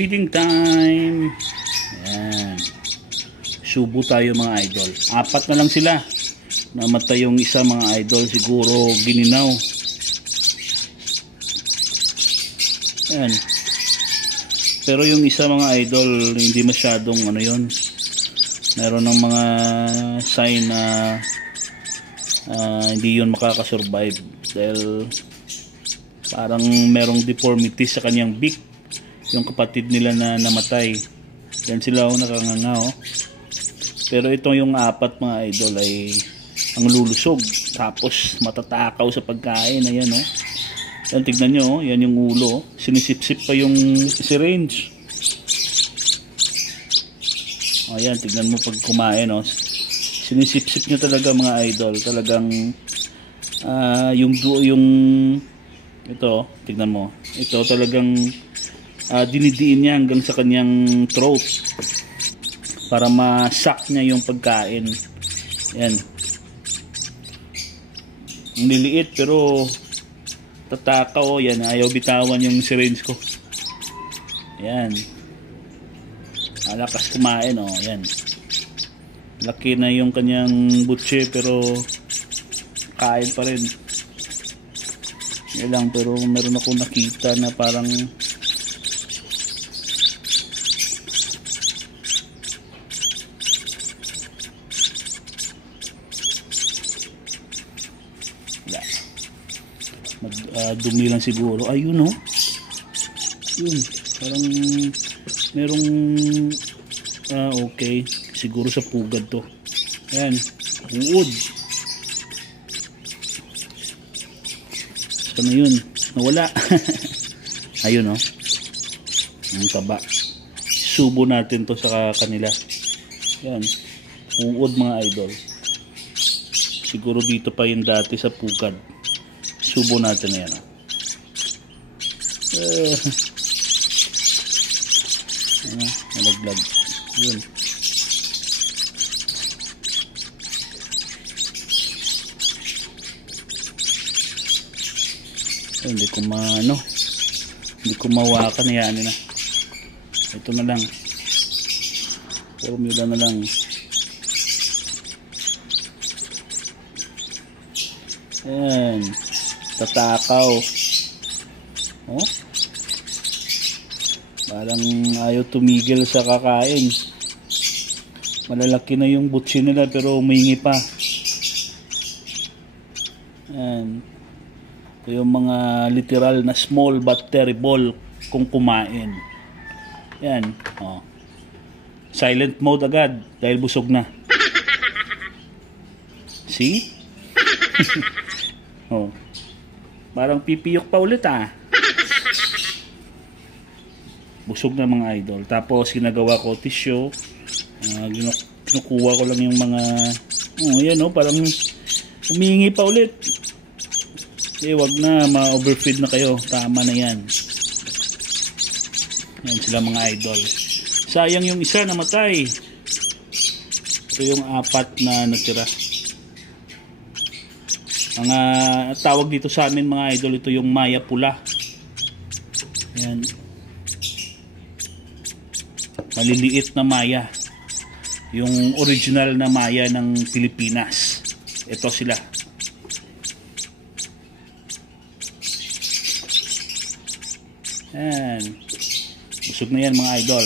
Feeding time. Ayan. Subo tayo mga idol. 4 na lang sila. Namatay yung isa mga idol. Siguro gininaw. Ayan. Pero yung isa mga idol, hindi masyadong ano yun. Meron ng mga sign na hindi yun makakasurvive. Dahil parang merong deformity sa kanyang beak. Yung kapatid nila na namatay. Yan sila nakanganga oh. Pero ito yung 4 mga idol ay ang lulusog. Tapos matatakaw sa pagkain. Ayan oh. Yan, tignan nyo oh. Yan yung ulo oh. Sinisip-sip pa yung syringe. Ayan, tignan mo pag kumain oh. Sinisip-sip nyo talaga mga idol. Talagang yung ito, tignan mo. Ito talagang dinidiin niya hanggang sa kanyang throat para ma-suck niya yung pagkain. Yan. Ang liliit pero tatakaw. Yan, ayaw bitawan yung syringe ko. Yan. Malakas kumain oh. Yan. Laki na yung kanyang butse pero kain pa rin. Yan lang, pero meron ako nakita na parang dumi lang siguro. Ayun oh. Yun, parang merong okay, siguro sa pugad to. Ayan, uod. Ano yun? Nawala. Ayun oh. Ang taba. Subo natin to sa kanila. Yan. Uod mga idol. Siguro dito pa yun dati sa pugad. Subo natin na yan oh. Nalaglag. Yun. Hindi ko hindi ko mawakan, yan na. Ito na lang. Formula na lang. Ayan. Tatakaw. Oh. Parang ayaw tumigil sa kakain. Malalaki na yung butsi nila pero umingi pa. Ayan. Ito yung mga literal na small but terrible kung kumain. Yan. Oh. Silent mode agad dahil busog na. See? Oh. Parang pipiyok pa ulit ah. Busog na mga idol. Tapos ginagawa ko tissue. Kinukuha ko lang yung mga yan oh, parang humingi pa ulit. Wag na, ma-overfeed na kayo. Tama na yan. Yan sila mga idol. Sayang yung isa namatay. Ito yung 4 na natira. Ang tawag dito sa amin mga idol, ito yung Maya pula. Yan. Maliliit na Maya. Yung original na Maya ng Pilipinas. Ito sila. Yan. Busog na yan mga idol.